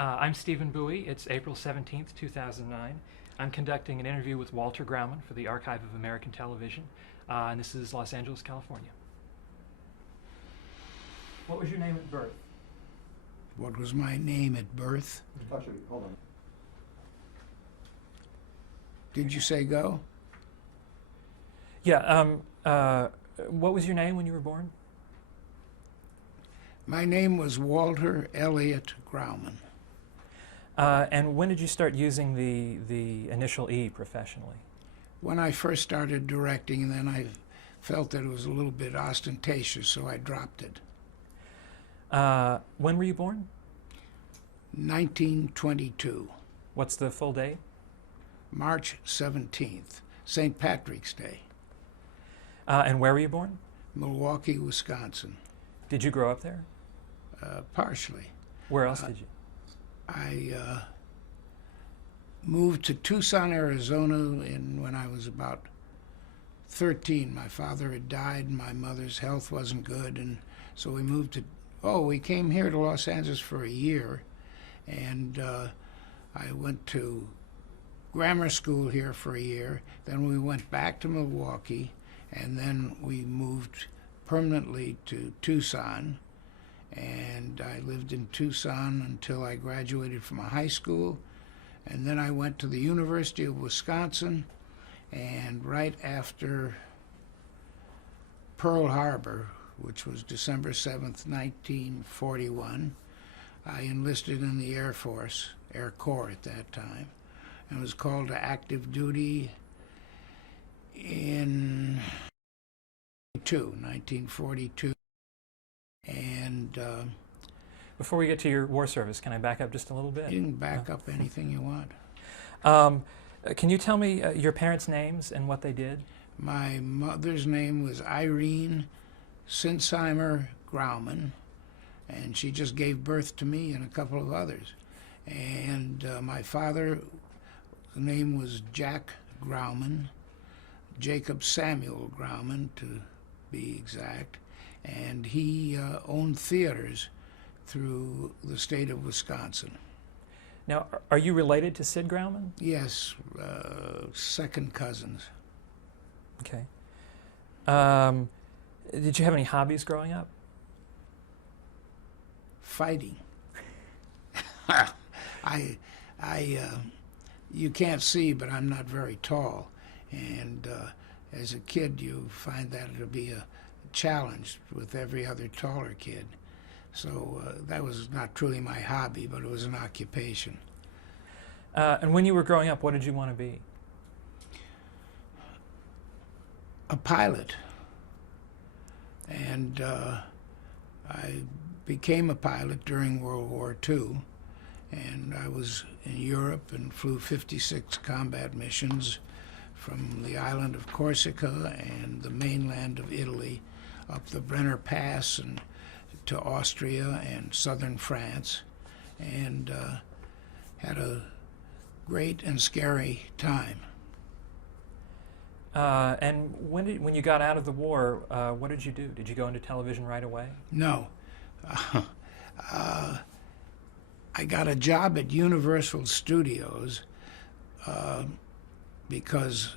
I'm Stephen Bowie. It's April 17th, 2009. I'm conducting an interview with Walter Grauman for the Archive of American Television, and this is Los Angeles, California. What was your name at birth? What was my name at birth? Actually, hold on. Did you say go? Yeah, what was your name when you were born? My name was Walter Elliott Grauman. And when did you start using the initial E professionally? When I first started directing, and then I felt that it was a little bit ostentatious, so I dropped it. When were you born? 1922, What's the full date? March 17th, St. Patrick's Day, And where were you born? Milwaukee, Wisconsin. Did you grow up there? Partially. Where else did you? I moved to Tucson, Arizona when I was about 13. My father had died and my mother's health wasn't good, and so we moved to, we came here to Los Angeles for a year, and I went to grammar school here for a year. Then we went back to Milwaukee, and then we moved permanently to Tucson. And I lived in Tucson until I graduated from a high school. And then I went to the University of Wisconsin, and right after Pearl Harbor, which was December 7th, 1941, I enlisted in the Air Force, Air Corps at that time, and was called to active duty in 1942. And Before we get to your war service, can I back up just a little bit? you can back up anything you want. Can you tell me your parents' names and what they did? My mother's name was Irene Sinsheimer Grauman, and she just gave birth to me and a couple of others. And my father's name was Jack Grauman, Jacob Samuel Grauman to be exact, and he owned theaters through the state of Wisconsin. Now, are you related to Sid Grauman? Yes, second cousins. Okay. Did you have any hobbies growing up? Fighting. You can't see, but I'm not very tall, and as a kid, you find that it'll be a challenge with every other taller kid. So that was not truly my hobby, but it was an occupation. And when you were growing up, what did you want to be? A pilot. And I became a pilot during World War II, and I was in Europe and flew 56 combat missions from the island of Corsica and the mainland of Italy up the Brenner Pass and to Austria and southern France, and had a great and scary time. And when you got out of the war, what did you do? Did you go into television right away? No. I got a job at Universal Studios because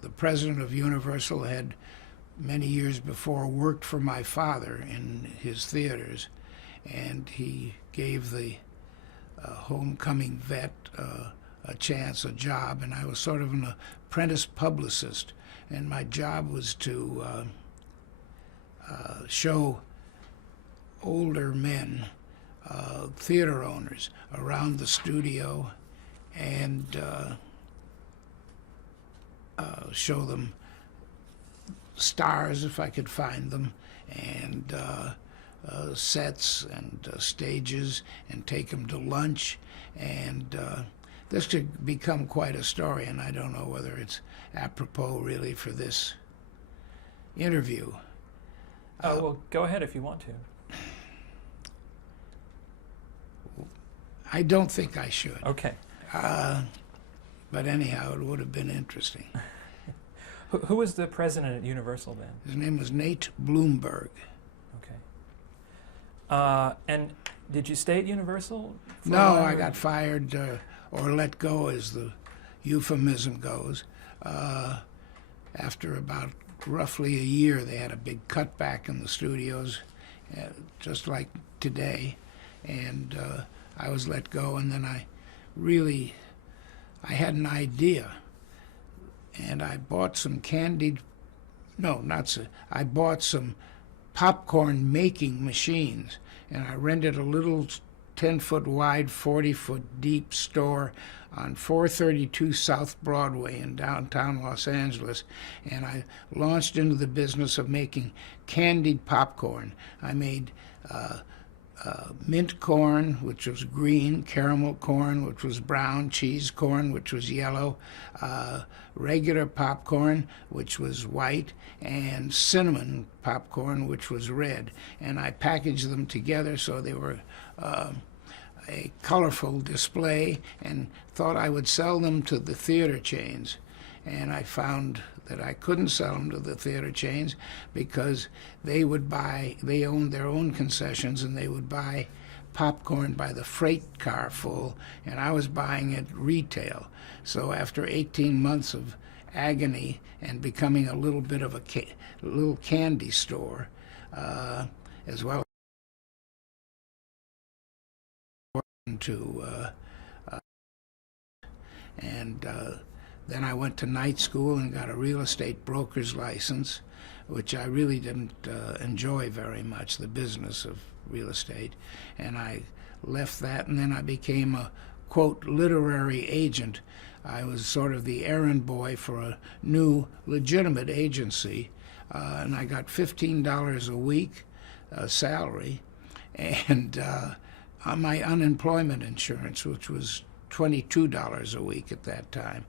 the president of Universal had many years before worked for my father in his theaters, and he gave the homecoming vet a chance, a job, and I was sort of an apprentice publicist, and my job was to show older men, theater owners, around the studio and show them stars if I could find them, and sets and stages, and take them to lunch. And this could become quite a story, and I don't know whether it's apropos really for this interview. Well, go ahead if you want to. I don't think I should. Okay. But anyhow, it would have been interesting. Who was the president at Universal then? His name was Nate Bloomberg. Okay. And Did you stay at Universal? For a No, while, I or- got fired or let go, as the euphemism goes. After about roughly a year, they had a big cutback in the studios, just like today, and I was let go. And then I had an idea, and I bought some candied. No, not so. I bought some popcorn making machines, and I rented a little 10-foot wide, 40-foot deep store on 432 South Broadway in downtown Los Angeles, and I launched into the business of making candied popcorn. I made mint corn, which was green, caramel corn, which was brown, cheese corn, which was yellow, regular popcorn, which was white, and cinnamon popcorn, which was red. And I packaged them together so they were a colorful display, and thought I would sell them to the theater chains. And I found that I couldn't sell them to the theater chains because they owned their own concessions, and they would buy popcorn by the freight car full, and I was buying it retail. So after 18 months of agony and becoming a little bit of a little candy store, as well to and then I went to night school and got a real estate broker's license, which I really didn't enjoy very much, the business of real estate. And I left that, and then I became a, quote, literary agent. I was sort of the errand boy for a new legitimate agency, and I got $15 a week salary, and on my unemployment insurance, which was $22 a week at that time.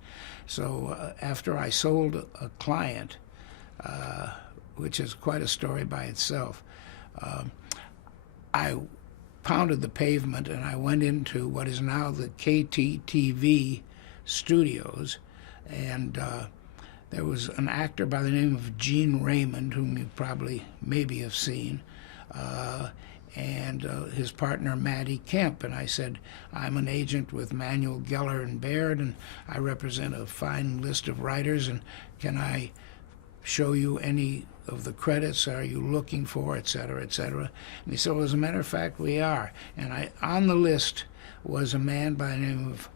So after I sold a client, which is quite a story by itself, I pounded the pavement and I went into what is now the KTTV studios, and there was an actor by the name of Gene Raymond, whom you probably maybe have seen, and his partner Matty Kemp. And I said, I'm an agent with Manuel Geller and Baird, and I represent a fine list of writers, and can I show you any of the credits are you looking for, et cetera, et cetera. And he said, well, as a matter of fact, we are. And on the list was a man by the name of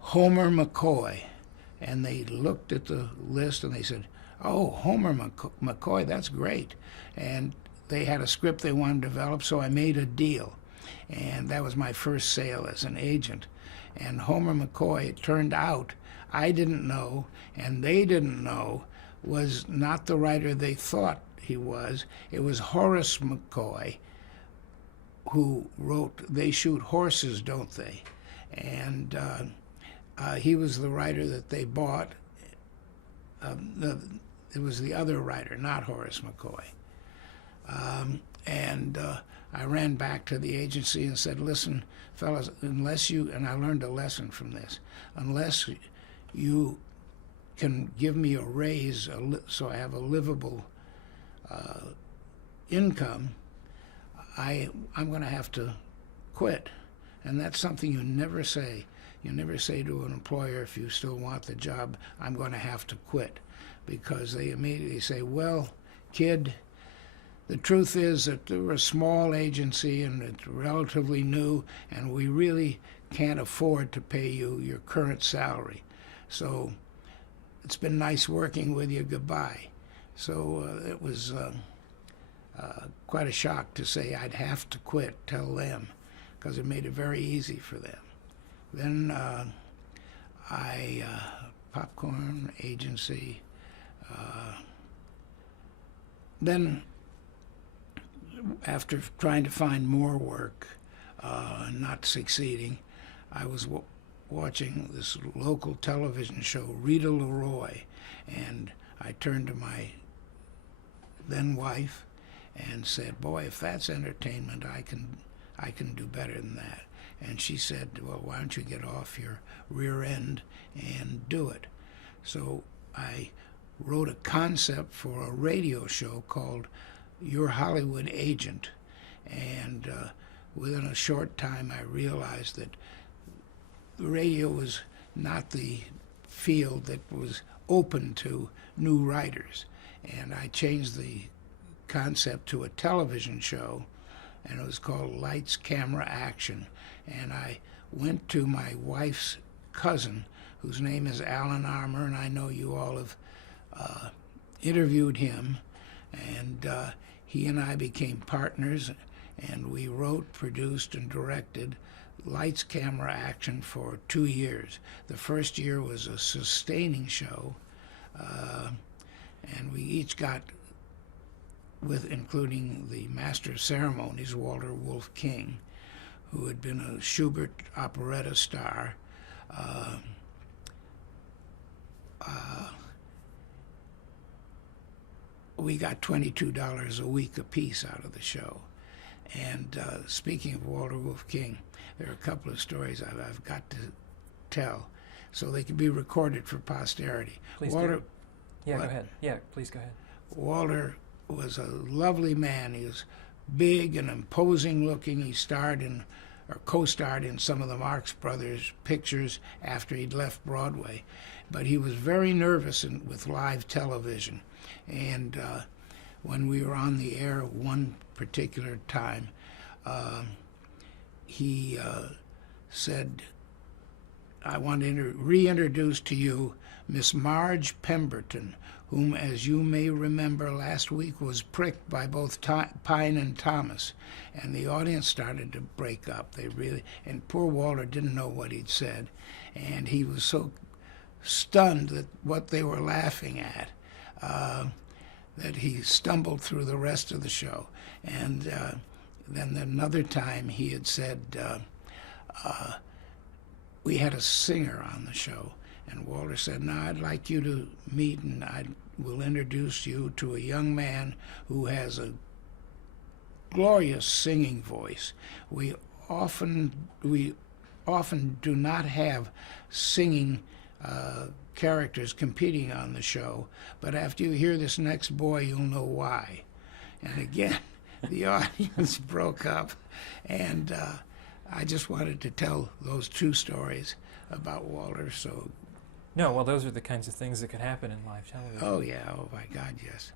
Homer McCoy. And they looked at the list and they said, oh, Homer McCoy, that's great. And they had a script they wanted to develop, so I made a deal. And that was my first sale as an agent. And Homer McCoy, it turned out, I didn't know, and they didn't know, was not the writer they thought he was. It was Horace McCoy, who wrote They Shoot Horses, Don't They? And he was the writer that they bought. It was the other writer, not Horace McCoy. And I ran back to the agency and said, listen, fellas, unless you, and I learned a lesson from this, unless you can give me a raise so I have a livable income, I'm going to have to quit. And that's something you never say. You never say to an employer, if you still want the job, I'm going to have to quit. Because they immediately say, well, kid, the truth is that we're a small agency and it's relatively new, and we really can't afford to pay you your current salary. So it's been nice working with you. Goodbye. So it was quite a shock to say I'd have to quit, tell them, because it made it very easy for them. Then popcorn agency. Then after trying to find more work, not succeeding, I was watching this local television show, Rita Leroy, and I turned to my then wife and said, boy, if that's entertainment, I can do better than that. And she said, well, why don't you get off your rear end and do it? So I wrote a concept for a radio show called Your Hollywood Agent, and within a short time I realized that the radio was not the field that was open to new writers. And I changed the concept to a television show, and it was called Lights, Camera, Action. And I went to my wife's cousin, whose name is Alan Armour, and I know you all have interviewed him. And he and I became partners, and we wrote, produced, and directed Lights, Camera, Action for 2 years. The first year was a sustaining show, and we each got, with including the Master of Ceremonies, Walter Wolf King, who had been a Schubert operetta star. We got $22 a week apiece out of the show. And speaking of Walter Wolf King, there are a couple of stories I've got to tell, so they can be recorded for posterity. Please Walter, do. Yeah, go ahead. Yeah, please go ahead. Walter was a lovely man. He was big and imposing looking. He starred in, or co-starred in, some of the Marx Brothers pictures after he'd left Broadway. But he was very nervous with live television. And when we were on the air one particular time, he said, I want to reintroduce to you Miss Marge Pemberton, whom, as you may remember, last week was pricked by both Pine and Thomas. And the audience started to break up. And poor Walter didn't know what he'd said. And he was so stunned at what they were laughing at that he stumbled through the rest of the show. And then another time he had said, we had a singer on the show, and Walter said, now I'd like you to meet, and I will introduce you to a young man who has a glorious singing voice. We often do not have singing characters competing on the show, but after you hear this next boy, you'll know why. And again, the audience broke up, and I just wanted to tell those two stories about Walter. So, no, well, those are the kinds of things that could happen in live television. oh yeah, oh my God, yes.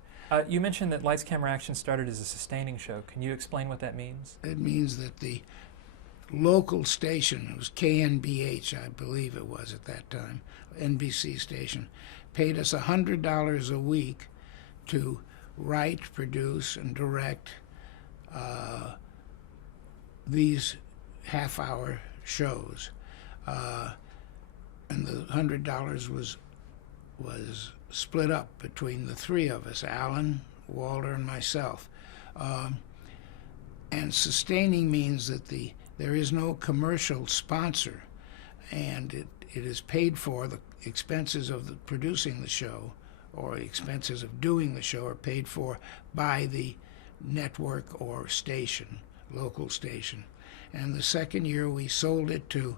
You mentioned that Lights, Camera, Action started as a sustaining show. Can you explain what that means? It means that the local station, it was KNBH, I believe it was at that time, NBC station, paid us $100 a week to write, produce, and direct these half-hour shows. And the $100 was split up between the three of us, Alan, Walter, and myself. And sustaining means that there is no commercial sponsor, and it is paid for. The expenses of producing the show or expenses of doing the show are paid for by the network or station, local station. And the second year we sold it to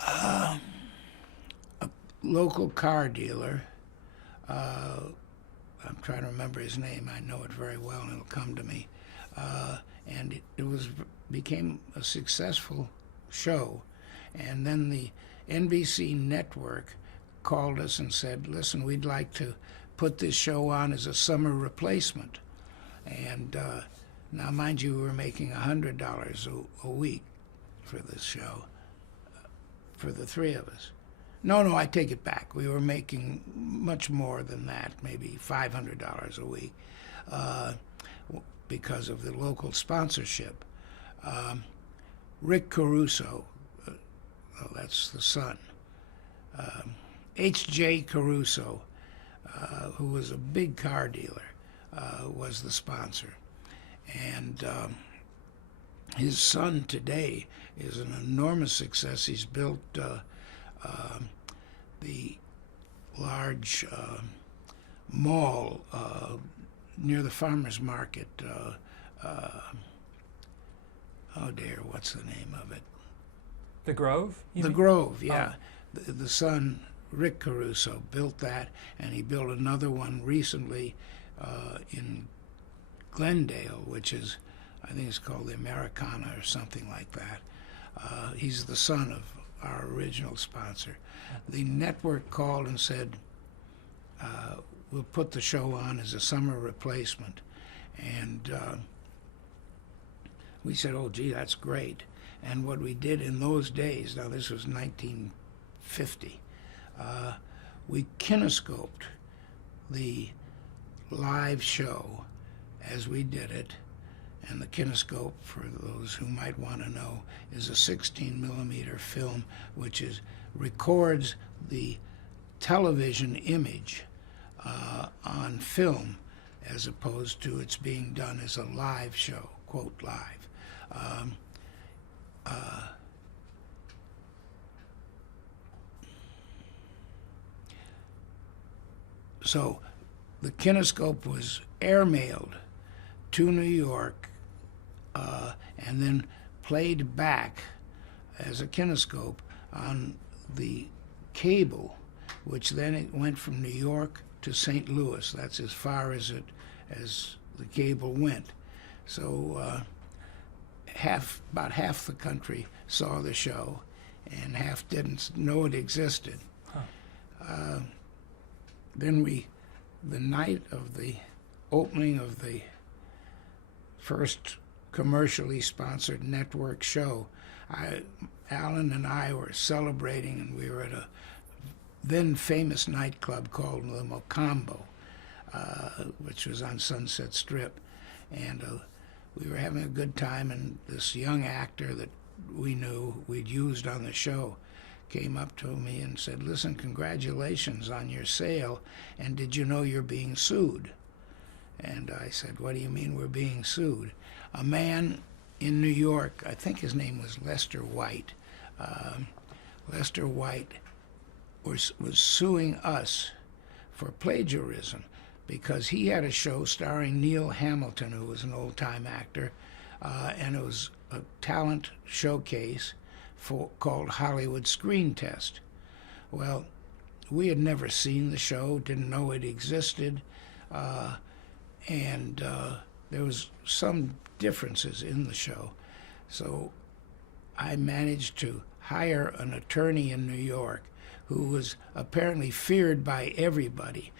a local car dealer. I'm trying to remember his name. I know it very well, and it'll come to me. And it became a successful show. And then the NBC network called us and said, listen, we'd like to put this show on as a summer replacement. And now, mind you, we were making $100 a week for this show, for the three of us. No, I take it back. We were making much more than that, maybe $500 a week, because of the local sponsorship. Rick Caruso, that's the son, H.J. Caruso, who was a big car dealer, was the sponsor. And his son today is an enormous success. He's built the large mall near the farmer's market. Oh dear, what's the name of it? The Grove? The Grove, yeah. Oh. The son, Rick Caruso, built that, and he built another one recently in Glendale, which is I think it's called the Americana or something like that. He's the son of our original sponsor. The network called and said, we'll put the show on as a summer replacement. And we said, oh, gee, that's great. And what we did in those days, now this was 1950, we kinescoped the live show as we did it. And the kinescope, for those who might want to know, is a 16 millimeter film which records the television image on film, as opposed to it's being done as a live show, quote, live. So the kinescope was airmailed to New York and then played back as a kinescope on the cable, which then it went from New York to St. Louis. That's as far as the cable went. So about half the country saw the show, and half didn't know it existed. Then the night of the opening of the first commercially sponsored network show, Alan and I were celebrating, and we were at a then famous nightclub called the Mocambo, which was on Sunset Strip, and we were having a good time, and this young actor that we knew we'd used on the show came up to me and said, listen, congratulations on your sale, and did you know you're being sued? And I said, what do you mean we're being sued? A man in New York, I think his name was Lester White. Lester White was suing us for plagiarism because he had a show starring Neil Hamilton, who was an old-time actor, and it was a talent showcase called Hollywood Screen Test. Well, we had never seen the show, didn't know it existed, and there was some differences in the show. So I managed to hire an attorney in New York who was apparently feared by everybody,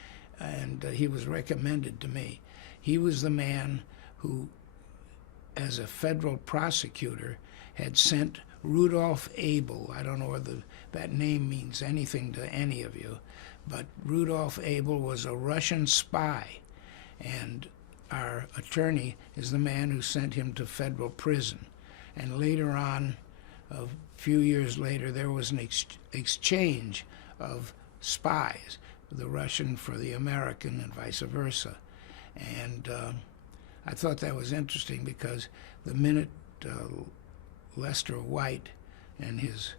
and he was recommended to me. He was the man who, as a federal prosecutor, had sent Rudolph Abel. I don't know whether that name means anything to any of you, but Rudolph Abel was a Russian spy, and our attorney is the man who sent him to federal prison. And later on, a few years later, there was an exchange of spies, the Russian for the American and vice versa. And I thought that was interesting because the minute Lester White and his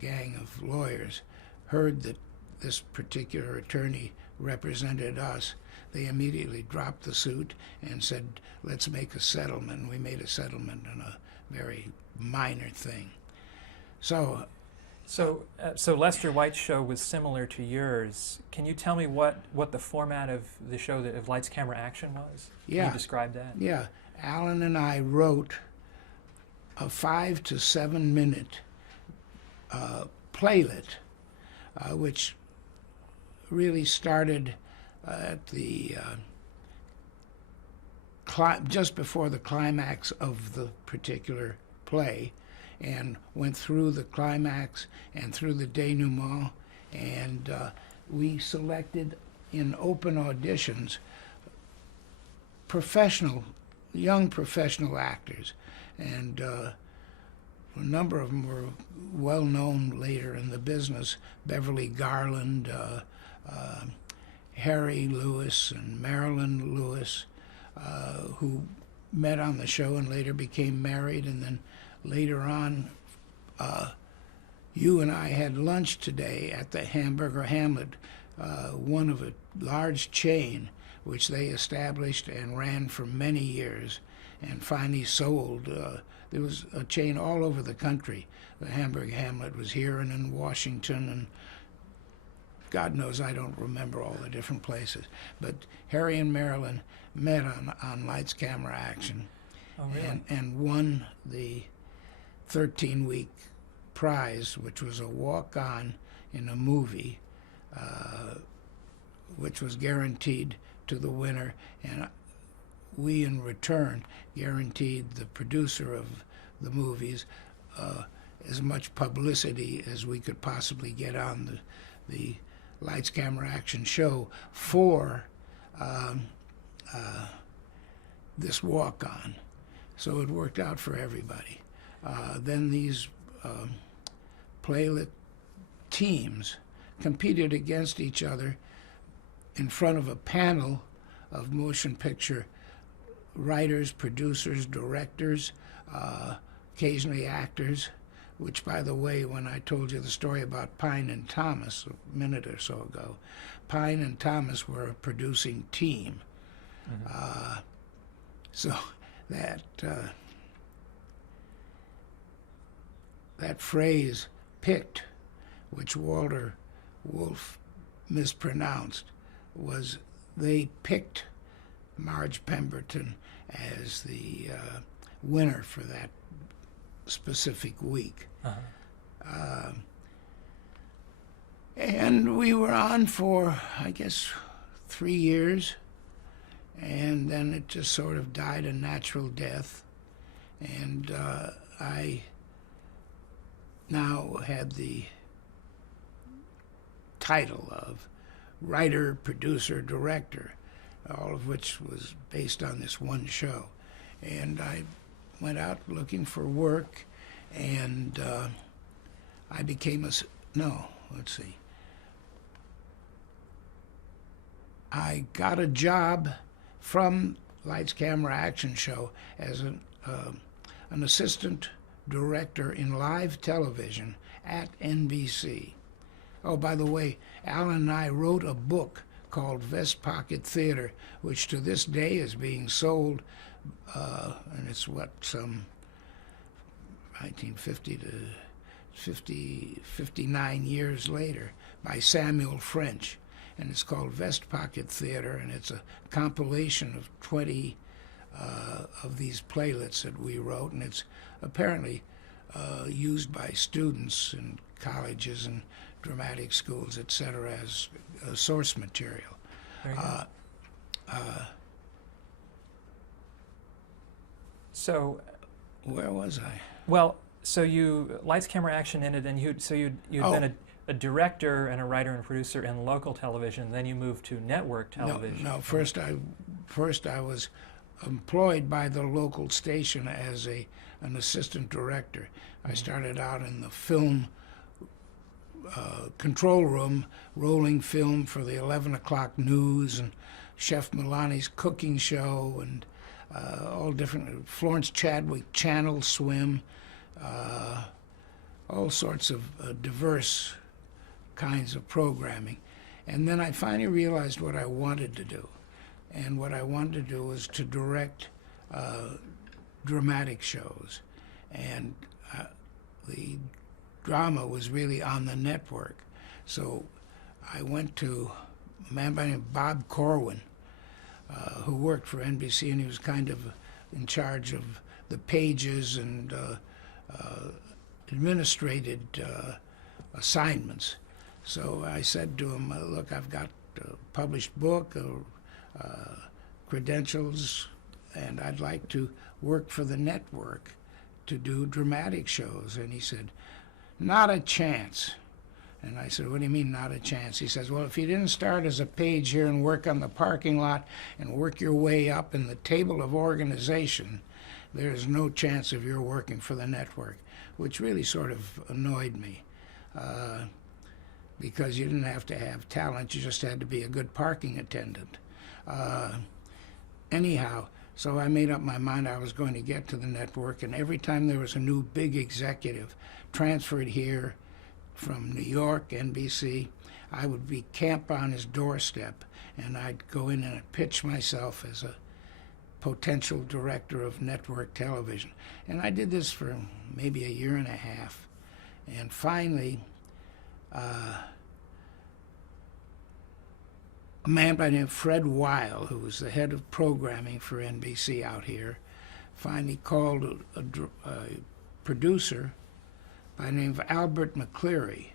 gang of lawyers heard that this particular attorney represented us, they immediately dropped the suit and said, let's make a settlement. We made a settlement on a very minor thing. So Lester White's show was similar to yours. Can you tell me what the format of the show, of Lights, Camera, Action was? Yeah. Can you describe that? Yeah. Alan and I wrote a 5 to 7 minute playlet, which really started at the just before the climax of the particular play, and went through the climax and through the denouement, and we selected in open auditions young professional actors, and a number of them were well known later in the business. Beverly Garland, Harry Lewis, and Marilyn Lewis, who met on the show and later became married. And then later on, you and I had lunch today at the Hamburger Hamlet, one of a large chain which they established and ran for many years and finally sold. There was a chain all over the country. The Hamburger Hamlet was here and in Washington, and God knows I don't remember all the different places. But Harry and Marilyn met on Lights, Camera, Action. Oh, really? and won the 13-week prize, which was a walk-on in a movie, which was guaranteed to the winner, and we in return guaranteed the producer of the movies as much publicity as we could possibly get on the Lights, Camera, Action show for this walk-on. So it worked out for everybody. Then these playlet teams competed against each other in front of a panel of motion picture writers, producers, directors, occasionally actors, which, by the way, when I told you the story about Pine and Thomas a minute or so ago, Pine and Thomas were a producing team. So that that phrase, picked, which Walter Wolf mispronounced, was they picked Marge Pemberton as the winner for that specific week. And we were on for, I guess, 3 years, and then it just sort of died a natural death. And I now had the title of writer, producer, director, all of which was based on this one show. And I went out looking for work, and I became I got a job from Lights, Camera, Action show as an assistant director in live television at NBC. Oh, by the way, Alan and I wrote a book called Vest Pocket Theater, which to this day is being sold, and it's some 1950 to 59 years later, by Samuel French. And it's called Vest Pocket Theater, and it's a compilation of 20 of these playlets that we wrote, and it's apparently used by students in colleges and dramatic schools, etc., as source material. So, where was I? well, so you Lights, Camera, Action ended, and you'd been a director and a writer and producer in local television. Then you moved to network television. No. First I was employed by the local station as an assistant director. I started out in the film control room, rolling film for the 11 o'clock news and Chef Milani's cooking show, and all different, Florence Chadwick Channel Swim, all sorts of diverse kinds of programming. And then I finally realized what I wanted to do. And what I wanted to do was to direct dramatic shows. And the drama was really on the network. So I went to a man by the name of Bob Corwin, who worked for NBC, and he was kind of in charge of the pages and administrated assignments. So I said to him, look, I've got a published book, credentials, and I'd like to work for the network to do dramatic shows. And he said, not a chance. And I said, what do you mean, not a chance? He says, well, if you didn't start as a page here and work on the parking lot and work your way up in the table of organization, there is no chance of your working for the network, which really sort of annoyed me. Because you didn't have to have talent, you just had to be a good parking attendant. Anyhow, so I made up my mind I was going to get to the network, and every time there was a new big executive transferred here from New York, NBC, I would be camp on his doorstep, and I'd go in and I'd pitch myself as a potential director of network television. And I did this for maybe a year and a half. And finally, a man by the name of Fred Weil, who was the head of programming for NBC out here, finally called a producer by the name of Albert McCleary,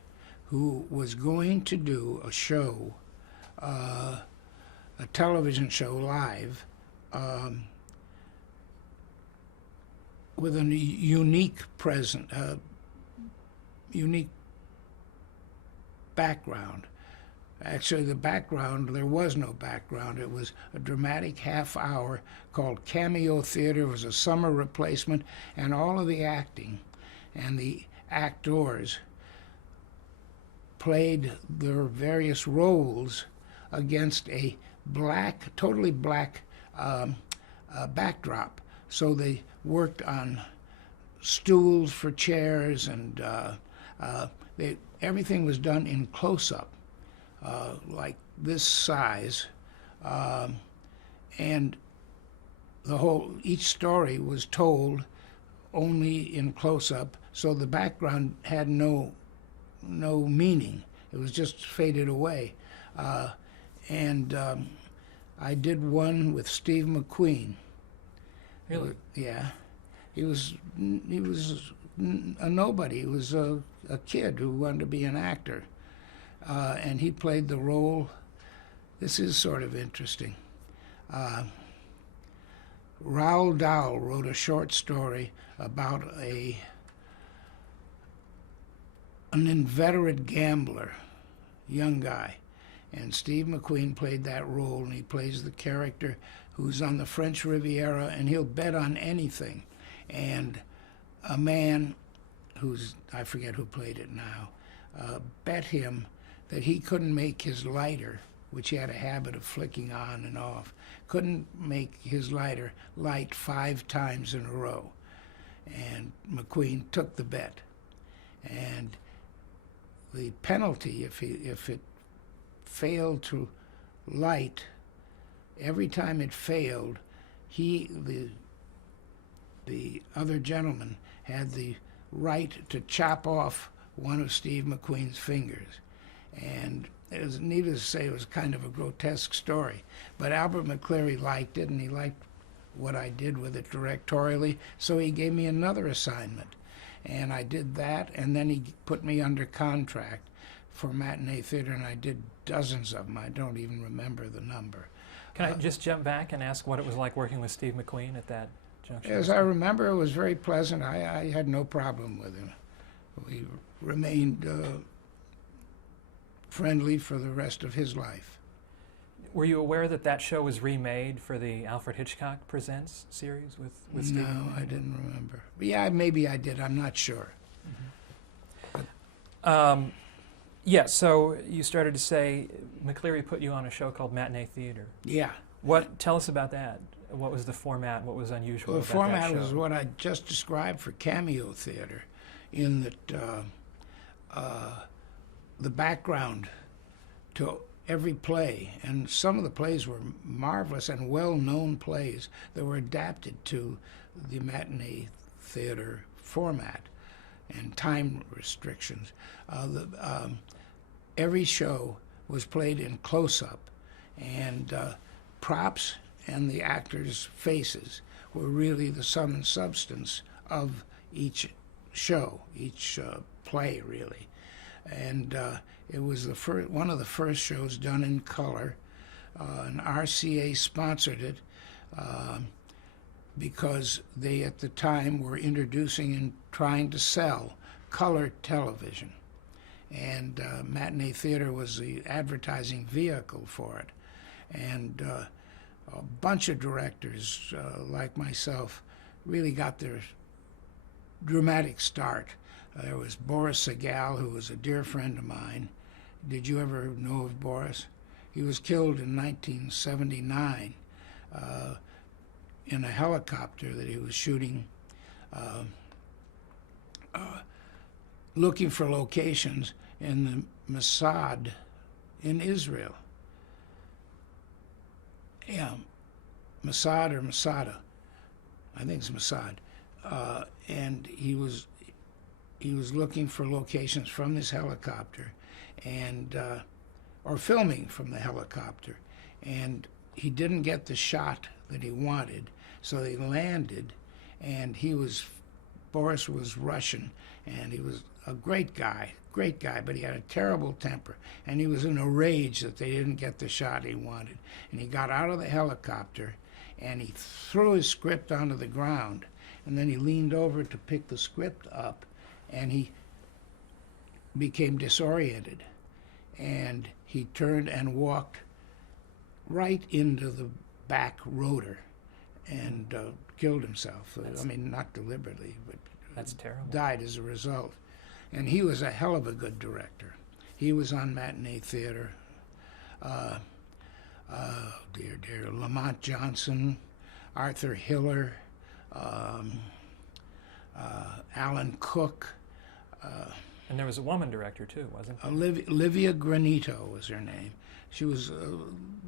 who was going to do a show, a television show live, with a unique background. Actually, the background, there was no background. It was a dramatic half hour called Cameo Theater. It was a summer replacement, and all of the acting and the actors played their various roles against a totally black backdrop. So they worked on stools for chairs, and everything was done in close-up. Like this size, and each story was told only in close-up, so the background had no meaning. It was just faded away. And I did one with Steve McQueen. Really? Yeah. He was a nobody. He was a kid who wanted to be an actor. And he played the role. This is sort of interesting. Roald Dahl wrote a short story about an inveterate gambler, young guy. And Steve McQueen played that role, and he plays the character who's on the French Riviera, and he'll bet on anything. And a man I forget who played it now, bet him that he couldn't make his lighter, which he had a habit of flicking on and off, couldn't make his lighter light 5 times in a row. And McQueen took the bet. And the penalty, if it failed to light, every time it failed, the other gentleman had the right to chop off one of Steve McQueen's fingers. And it was, needless to say, it was kind of a grotesque story. But Albert McCleary liked it, and he liked what I did with it directorially, so he gave me another assignment. And I did that, and then he put me under contract for Matinee Theater, and I did dozens of them. I don't even remember the number. Can I just jump back and ask what it was like working with Steve McQueen at that junction? As I remember, it was very pleasant. I had no problem with him. We remained friendly for the rest of his life. Were you aware that that show was remade for the Alfred Hitchcock Presents series with Steve? No, I didn't remember. But yeah, maybe I did. I'm not sure. Yeah, so you started to say McCleary put you on a show called Matinee Theater. Yeah. Tell us about that. What was the format? What was unusual Well, about the format that show? was what I just described for Cameo Theater, in that the background to every play, and some of the plays were marvelous and well-known plays that were adapted to the Matinee Theater format and time restrictions. Every show was played in close-up, and props and the actors' faces were really the sum and substance of each show, each play, really. And it was one of the first shows done in color. And RCA sponsored it because they, at the time, were introducing and trying to sell color television. And Matinee Theater was the advertising vehicle for it. And a bunch of directors, like myself, really got their dramatic start. There was Boris Sagal, who was a dear friend of mine. Did you ever know of Boris? He was killed in 1979 in a helicopter that he was shooting, looking for locations in the Mossad in Israel. Yeah, Mossad or Masada. I think it's Mossad. And he was looking for locations from this helicopter, and or filming from the helicopter, and he didn't get the shot that he wanted, so they landed and Boris was Russian, and he was a great guy, but he had a terrible temper, and he was in a rage that they didn't get the shot he wanted. And he got out of the helicopter, and he threw his script onto the ground, and then he leaned over to pick the script up, and he became disoriented, and he turned and walked right into the back rotor and killed himself. I mean, not deliberately, but That's terrible. died as a result. And he was a hell of a good director. He was on Matinee Theater. Lamont Johnson, Arthur Hiller, Alan Cook. And there was a woman director too, wasn't there? Olivia Granito was her name. She was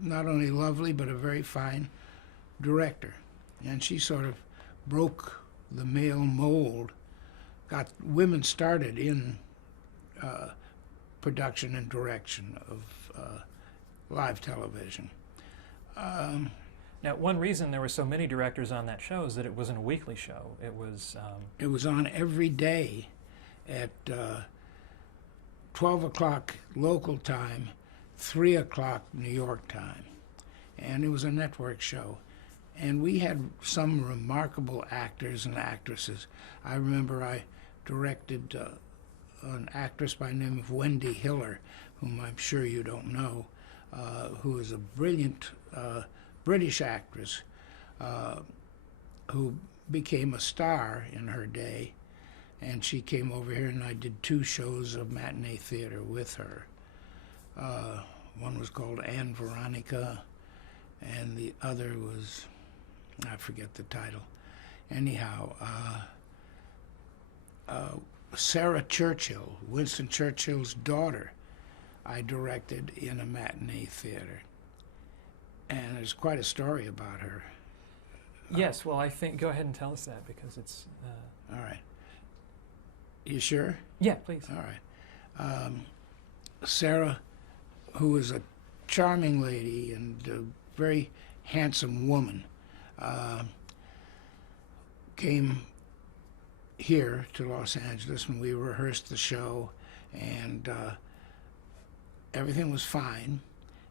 not only lovely, but a very fine director. And she sort of broke the male mold, got women started in production and direction of live television. Now, one reason there were so many directors on that show is that it wasn't a weekly show. It was on every day at 12 o'clock local time, 3 o'clock New York time. And it was a network show. And we had some remarkable actors and actresses. I remember I directed an actress by the name of Wendy Hiller, whom I'm sure you don't know, who is a brilliant British actress who became a star in her day. And she came over here, and I did 2 shows of Matinee Theater with her. One was called Anne Veronica, and the other was, I forget the title. Anyhow, Sarah Churchill, Winston Churchill's daughter, I directed in a Matinee Theater. And there's quite a story about her. yes. Well, I think go ahead and tell us that because it's. All right. You sure? Yeah, please. All right. Sarah, who was a charming lady and a very handsome woman, came here to Los Angeles when we rehearsed the show, and everything was fine.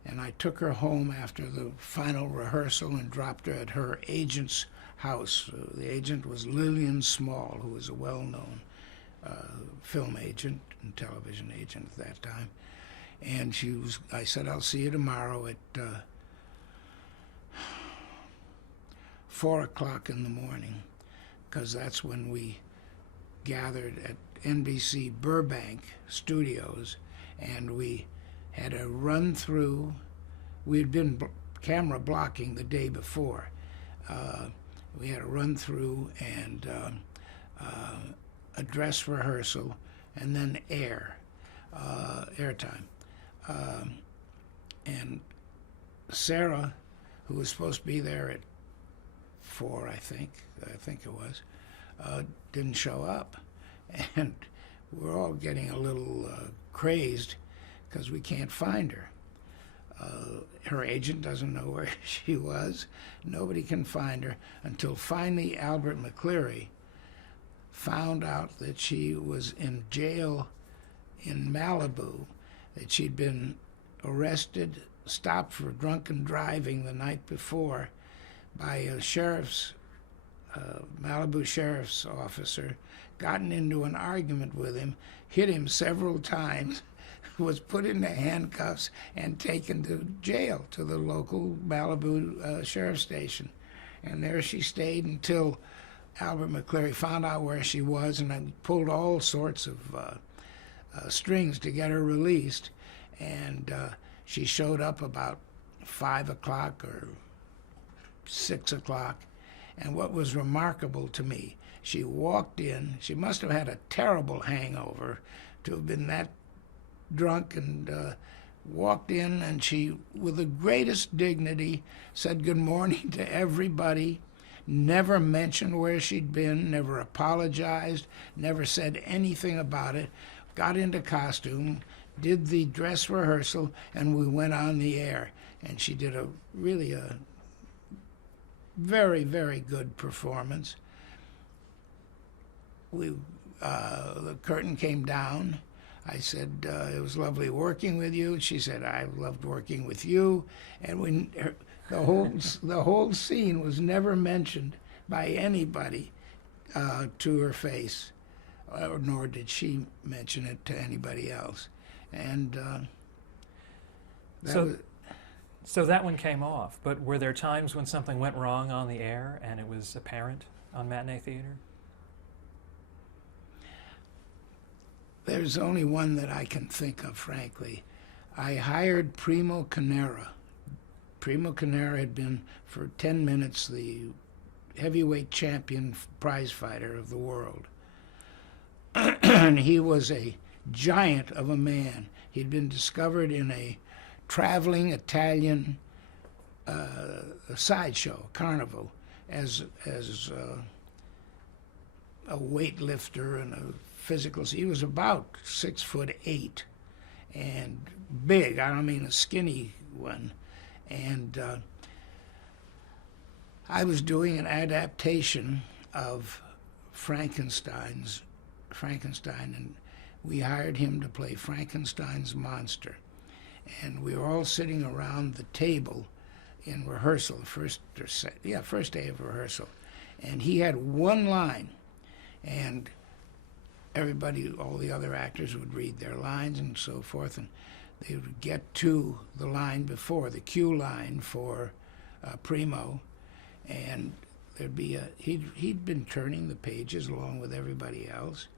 And I took her home after the final rehearsal and dropped her at her agent's house. The agent was Lillian Small, who was a well-known film agent and television agent at that time. And I said, I'll see you tomorrow at 4 o'clock in the morning, because that's when we gathered at NBC Burbank Studios, and we had a run-through. We had been camera blocking the day before. We had a run-through and a dress rehearsal, and then airtime. And Sarah, who was supposed to be there at 4, I think it was, didn't show up. And we're all getting a little crazed because we can't find her. Her agent doesn't know where she was. Nobody can find her until finally Albert McCleary found out that she was in jail in Malibu, that she'd been arrested, stopped for drunken driving the night before by a Malibu sheriff's officer, gotten into an argument with him, hit him several times, was put into handcuffs and taken to jail, to the local Malibu sheriff's station. And there she stayed until Albert McCleary found out where she was, and I pulled all sorts of strings to get her released. And she showed up about 5 o'clock or 6 o'clock. And what was remarkable to me, she walked in. She must have had a terrible hangover to have been that drunk, and walked in, and she, with the greatest dignity, said good morning to everybody, never mentioned where she'd been, never apologized, never said anything about it, got into costume, did the dress rehearsal, and we went on the air. And she did a very, very good performance. The curtain came down. I said, it was lovely working with you. She said, I loved working with you. And the whole scene was never mentioned by anybody to her face, nor did she mention it to anybody else. And so that one came off, but were there times when something went wrong on the air and it was apparent on matinee theater? There's only one that I can think of, frankly. I hired Primo Canera. Primo Canera had been, for 10 minutes, the heavyweight champion prize fighter of the world. And he was a giant of a man. He'd been discovered in a traveling Italian sideshow, carnival, as a weightlifter and a physical. He was about 6'8" and big. I don't mean a skinny one. And I was doing an adaptation of Frankenstein, and we hired him to play Frankenstein's monster. And we were all sitting around the table in rehearsal, first day of rehearsal. And he had one line, and everybody, all the other actors would read their lines and so forth, and they would get to the line before, the cue line for Primo, and there'd be he'd been turning the pages along with everybody else,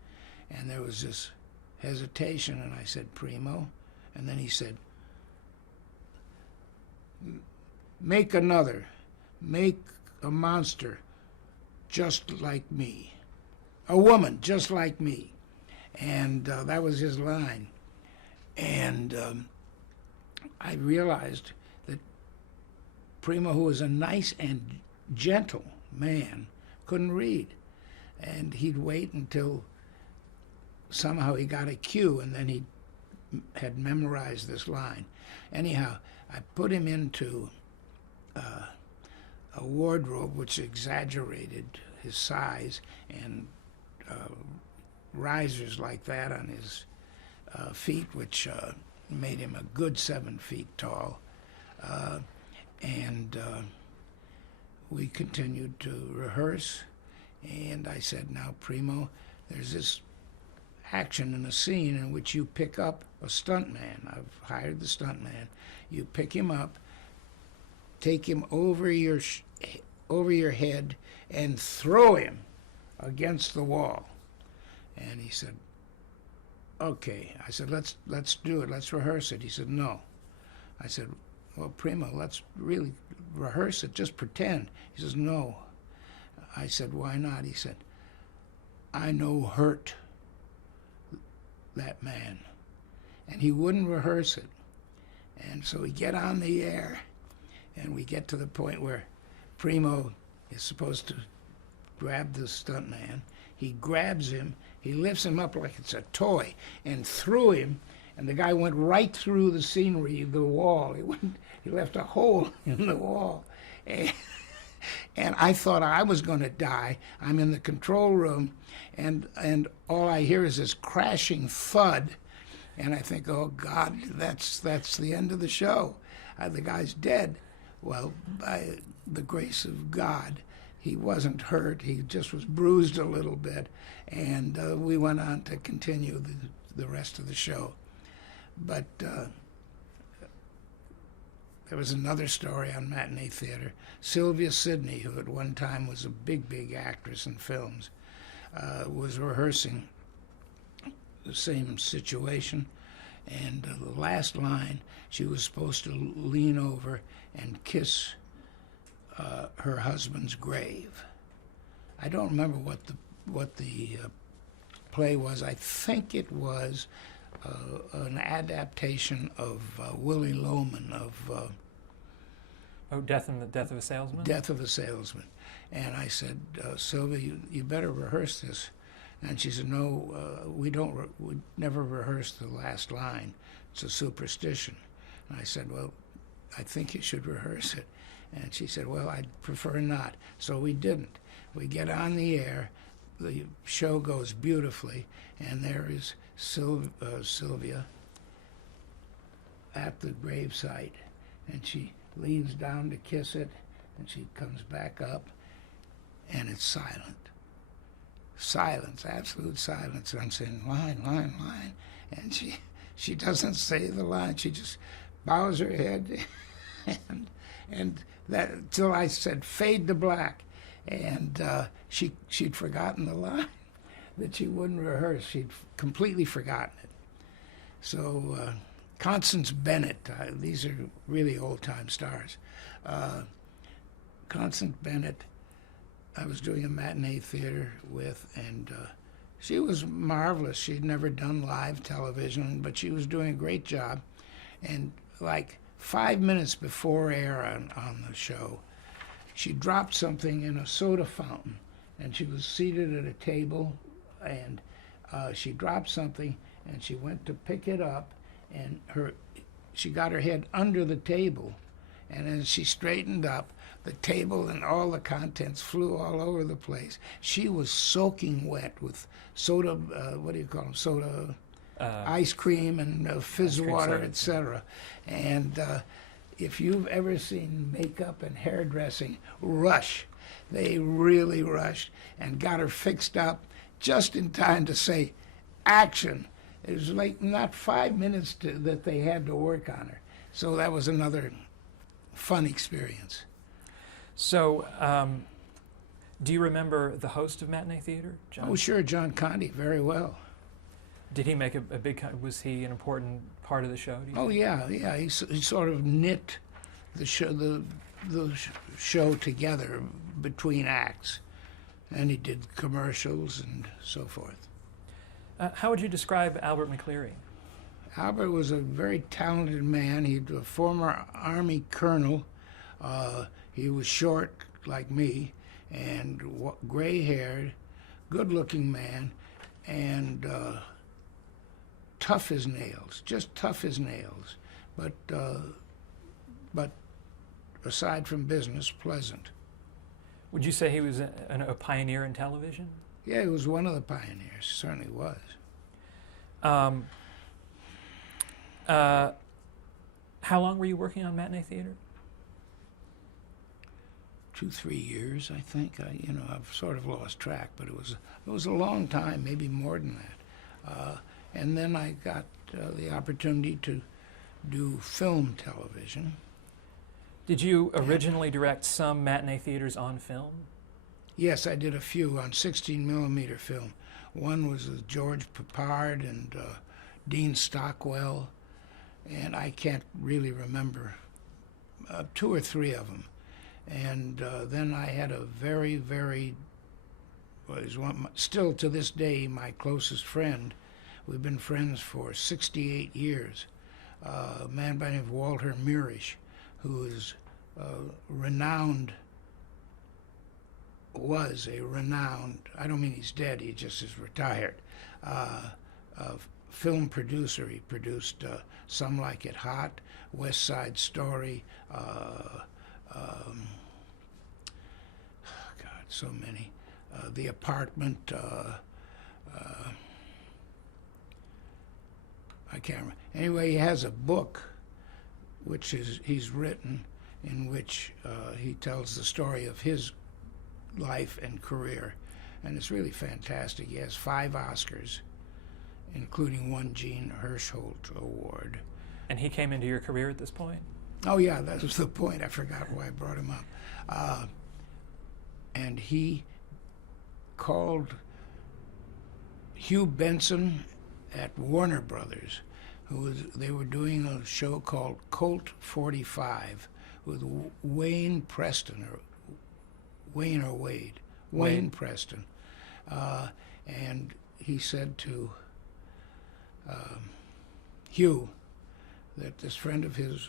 and there was this hesitation, and I said, Primo, and then he said, make a monster just like me, a woman just like me. And that was his line. And I realized that Primo, who was a nice and gentle man, couldn't read. And he'd wait until somehow he got a cue, and then he had memorized this line. Anyhow, I put him into a wardrobe which exaggerated his size, and risers like that on his feet, which made him a good 7 feet tall. And we continued to rehearse, and I said, now, Primo, there's this action in a scene in which you pick up a stuntman. I've hired the stuntman. You pick him up, take him over your head, and throw him against the wall. And he said, okay. I said, let's do it. Let's rehearse it. He said, no. I said, well, Primo, let's really rehearse it. Just pretend. He says, no. I said, why not? He said, I know hurt that man. And he wouldn't rehearse it. And so we get on the air, and we get to the point where Primo is supposed to grab the stuntman. He grabs him, he lifts him up like it's a toy, and threw him, and the guy went right through the scenery, the wall. He left a hole in the wall. And I thought I was going to die. I'm in the control room, and all I hear is this crashing thud, and I think, oh God, that's the end of the show. The guy's dead. Well, by the grace of God, he wasn't hurt. He just was bruised a little bit, and we went on to continue the rest of the show. But there was another story on matinee theater. Sylvia Sidney, who at one time was a big actress in films, was rehearsing the same situation, and the last line, she was supposed to lean over and kiss her husband's grave. I don't remember what the play was. I think it was an adaptation of Willy Loman of Death of a Salesman? Death of a Salesman. And I said, Sylvia, you better rehearse this. And she said, no, we never rehearse the last line. It's a superstition. And I said, well, I think you should rehearse it. And she said, well, I'd prefer not. So we didn't. We get on the air. the show goes beautifully, and there is Sylvia at the gravesite, and she leans down to kiss it, and she comes back up, and it's silent. Silence, absolute silence. And I'm saying, line, line, line. And she doesn't say the line. She just bows her head, and that till I said, fade to black. And she'd forgotten the line that she wouldn't rehearse. She'd completely forgotten it. So Constance Bennett, these are really old-time stars. Constance Bennett, I was doing a matinee theater with, and she was marvelous. She'd never done live television, but she was doing a great job. And like 5 minutes before air on the show, she dropped something in a soda fountain, and she was seated at a table, and she dropped something, and she went to pick it up, and she got her head under the table, and as she straightened up, the table and all the contents flew all over the place. She was soaking wet with soda, what do you call them, soda, ice cream and fizz water, etc. And if you've ever seen makeup and hairdressing rush, they really rushed and got her fixed up just in time to say, action. It was like not 5 minutes that they had to work on her. So that was another fun experience. So, do you remember the host of Matinee Theater, John? Oh, sure, John Conte, very well. Did he make a big, was he an important part of the show? Do you Oh, think? yeah. He sort of knit the show together between acts. And he did commercials and so forth. How would you describe Albert McCleary? Albert was a very talented man. He was a former Army colonel. He was short like me and gray-haired, good-looking man, and tough as nails, just tough as nails. But aside from business, pleasant. Would you say he was a pioneer in television? Yeah, he was one of the pioneers, certainly was. How long were you working on Matinee Theater? 2-3 years, I think. I've sort of lost track, but it was a long time, maybe more than that. And then I got the opportunity to do film television. Did you originally direct some matinee theaters on film? Yes, I did a few on 16mm film. One was with George Peppard and Dean Stockwell, and I can't really remember 2 or 3 of them. And then I had a very, very, still to this day, my closest friend. We've been friends for 68 years. A man by the name of Walter Mirisch, who is was a renowned, I don't mean he's dead, he just is retired, film producer. He produced Some Like It Hot, West Side Story, God, so many. The Apartment, I can't remember. Anyway, he has a book which he's written in which he tells the story of his life and career, and it's really fantastic. He has 5 Oscars, including 1 Jean Hirschholt Award. And he came into your career at this point? Oh yeah, that was the point. I forgot why I brought him up. And he called Hugh Benson at Warner Brothers, they were doing a show called Colt 45 with Wayne Preston, or Wayne Preston. And he said to Hugh that this friend of his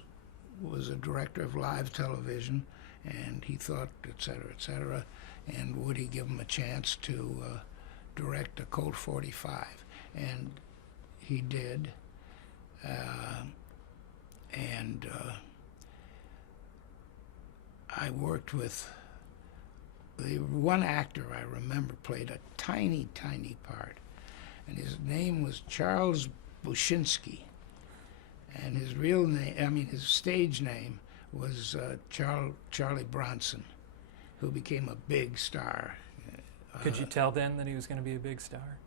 was a director of live television, and he thought, et cetera, and would he give him a chance to direct a Colt 45? And he did. I worked with the one actor I remember played a tiny, tiny part, and his name was Charles Bushinsky, and his real name, I mean, his stage name was Charlie Bronson, who became a big star. Could you tell then that he was going to be a big star?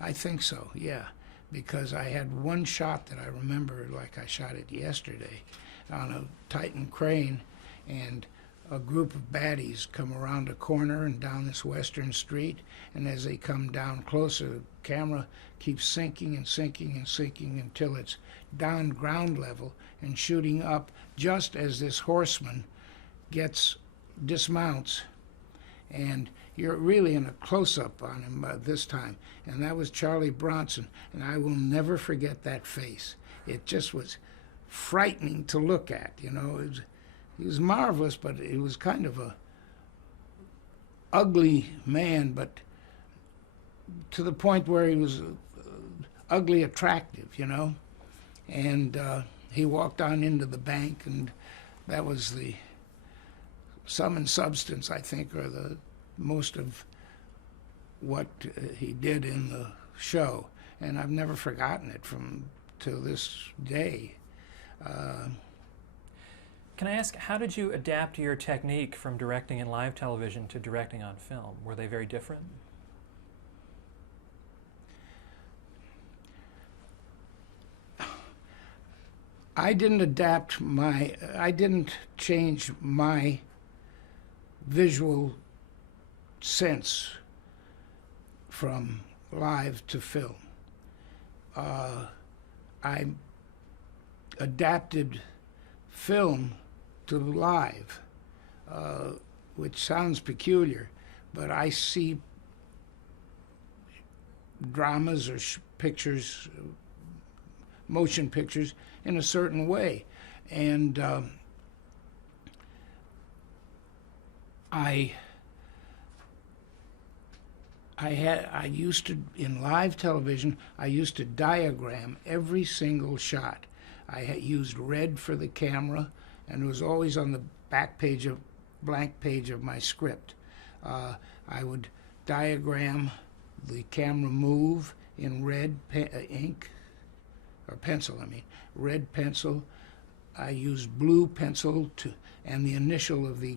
I think so, yeah, because I had one shot that I remember like I shot it yesterday on a Titan crane, and a group of baddies come around a corner and down this western street, and as they come down closer, the camera keeps sinking and sinking and sinking until it's down ground level and shooting up just as this horseman dismounts, and you're really in a close-up on him by this time, and that was Charlie Bronson, and I will never forget that face. It just was frightening to look at, you know. He was marvelous, but he was kind of a ugly man, but to the point where he was ugly attractive, you know. And he walked on into the bank, and that was the sum and substance, I think, or the most of what he did in the show. And I've never forgotten it to this day. Can I ask, how did you adapt your technique from directing in live television to directing on film? Were they very different? I didn't change my visual sense from live to film. I adapted film to live, which sounds peculiar, but I see dramas or pictures, motion pictures, in a certain way. And I used to, in live television, I used to diagram every single shot. I had used red for the camera, and it was always on the blank page of my script. I would diagram the camera move in red ink, or pencil, I mean, red pencil. I used blue pencil and the initial of the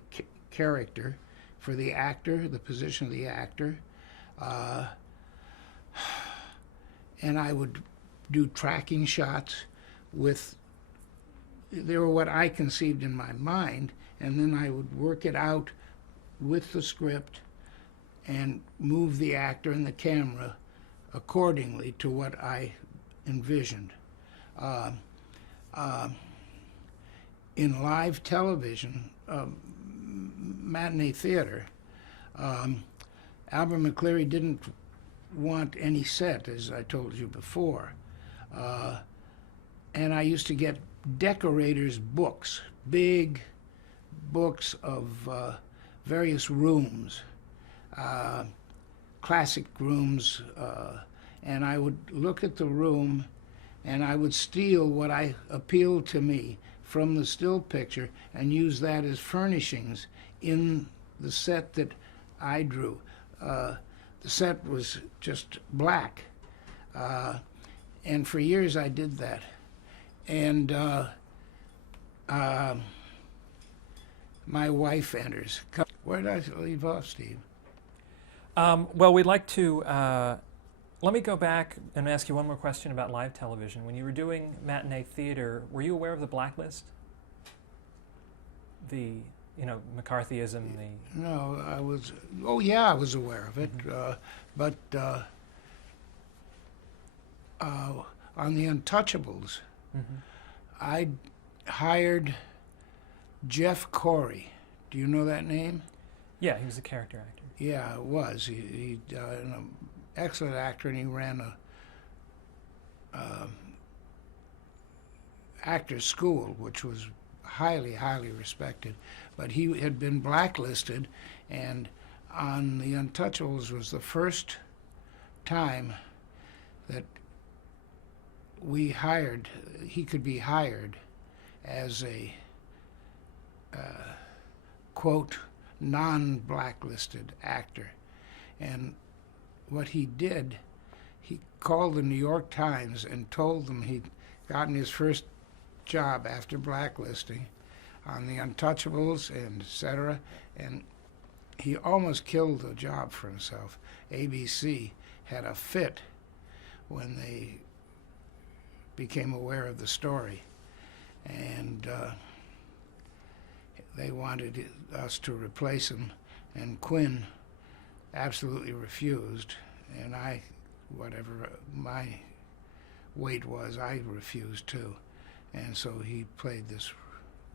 character for the actor, the position of the actor. And I would do tracking shots they were what I conceived in my mind, and then I would work it out with the script and move the actor and the camera accordingly to what I envisioned. In live television, matinee theater, Albert McCleary didn't want any set, as I told you before. And I used to get decorators' books, big books of various rooms, classic rooms, and I would look at the room and I would steal what appealed to me from the still picture and use that as furnishings in the set that I drew. The set was just black, and for years I did that. And my wife enters. Where did I leave off, Steve? Well, we'd like to, let me go back and ask you one more question about live television. When you were doing matinee theater, were you aware of the blacklist? The, McCarthyism, No, I was, oh yeah, I was aware of it. But on the Untouchables, I hired Jeff Corey. Do you know that name? Yeah, he was a character actor. Yeah, it was. He an excellent actor, and he ran a actor's school, which was highly, highly respected. But he had been blacklisted, and on The Untouchables was the first time that he could be hired as a, quote, non-blacklisted actor. And what he did, he called the New York Times and told them he'd gotten his first job after blacklisting on The Untouchables and etc. And he almost killed the job for himself. ABC had a fit when they became aware of the story, and they wanted us to replace him, and Quinn absolutely refused, and I, whatever my weight was, I refused too, and so he played this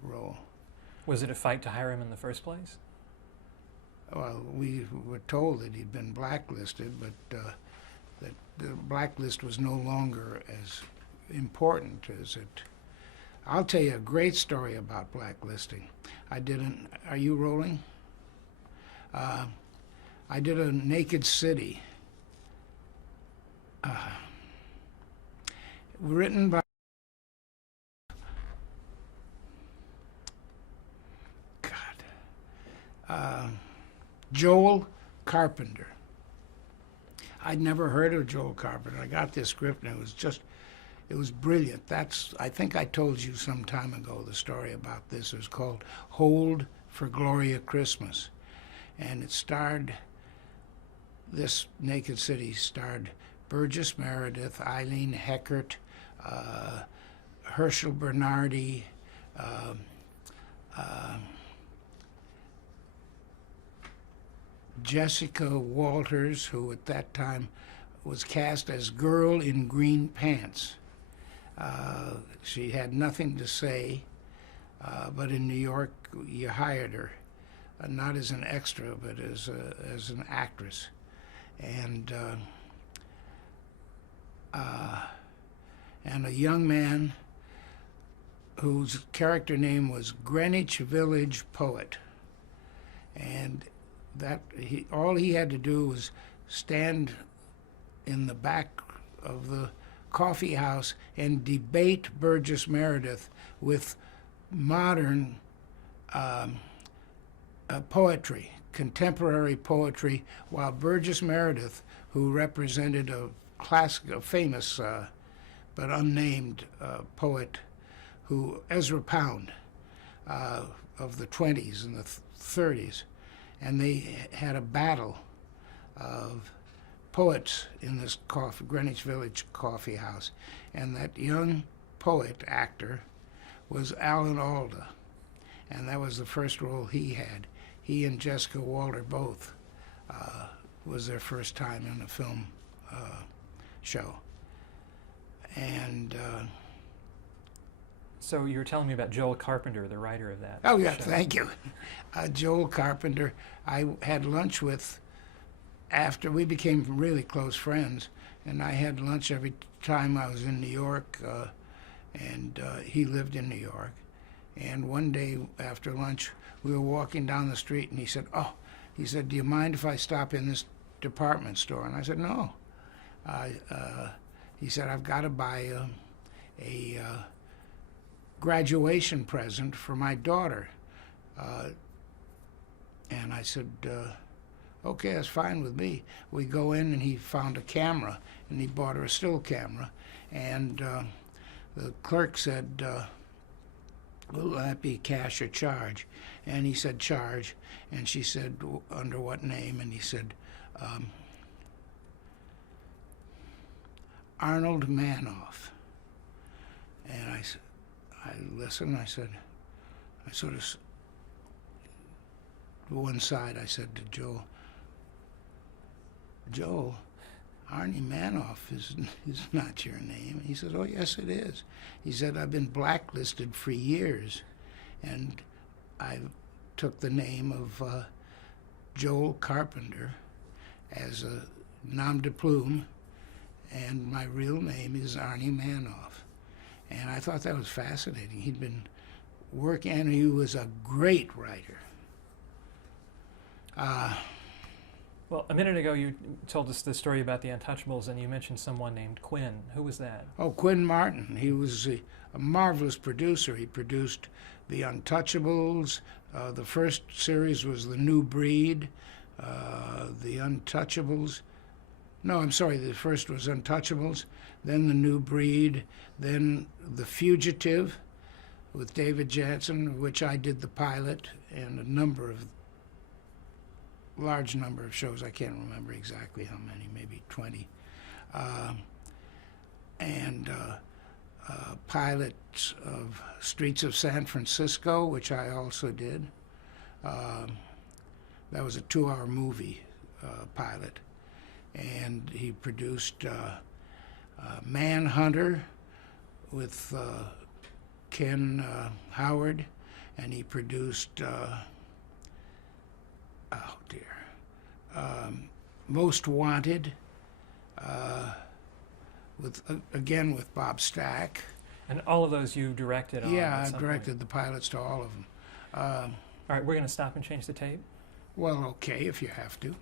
role. Was it a fight to hire him in the first place? Well, we were told that he'd been blacklisted, but that the blacklist was no longer as important as it. I'll tell you a great story about blacklisting. Are you rolling? I did a Naked City, written by Joel Carpenter. I'd never heard of Joel Carpenter. I got this script and it was brilliant. I think I told you some time ago the story about this. It was called Hold for Gloria Christmas. And this Naked City starred Burgess Meredith, Eileen Heckert, Herschel Bernardi, Jessica Walters, who at that time was cast as Girl in Green Pants. She had nothing to say, but in New York you hired her, not as an extra, but as an actress. And a young man whose character name was Greenwich Village Poet. And all he had to do was stand in the back of the coffee house and debate Burgess Meredith with modern poetry, contemporary poetry, while Burgess Meredith, who represented a famous but unnamed poet, Ezra Pound, of the 20s and the 30s, and they had a battle of poets in this Greenwich Village coffee house, and that young poet actor was Alan Alda, and that was the first role he had. He and Jessica Walter both was their first time in a film show. And so you were telling me about Joel Carpenter, the writer of that. oh yeah, show. thank you. Joel Carpenter, I had lunch with after we became really close friends, and I had lunch every time I was in New York, and he lived in New York. And one day after lunch, we were walking down the street, and he said, do you mind if I stop in this department store? And I said, no. He said, I've got to buy a graduation present for my daughter. And I said, okay, that's fine with me. We go in, and he found a camera, and he bought her a still camera. And the clerk said, will that be cash or charge? And he said, charge. And she said, under what name? And he said, Arnold Manoff. And I listened. I said, I sort of, to one side, I said to Joel, Arnie Manoff is not your name. He said, oh, yes, it is. He said, I've been blacklisted for years, and I took the name of Joel Carpenter as a nom de plume, and my real name is Arnie Manoff. And I thought that was fascinating. He'd been working, and he was a great writer. Well, a minute ago you told us the story about the Untouchables, and you mentioned someone named Quinn. Who was that? Oh, Quinn Martin. He was a marvelous producer. He produced The Untouchables. The first series was The New Breed. The Untouchables. No, I'm sorry. The first was Untouchables, then The New Breed, then The Fugitive with David Janssen, which I did the pilot, and large number of shows. I can't remember exactly how many, maybe 20. And pilots of Streets of San Francisco, which I also did. That was a 2-hour movie pilot. And he produced Manhunter with Ken Howard, and he produced Most Wanted again with Bob Stack. And all of those you directed on? Yeah, at I some directed point. the pilots to all of them. All right, we're going to stop and change the tape. Well, okay, if you have to.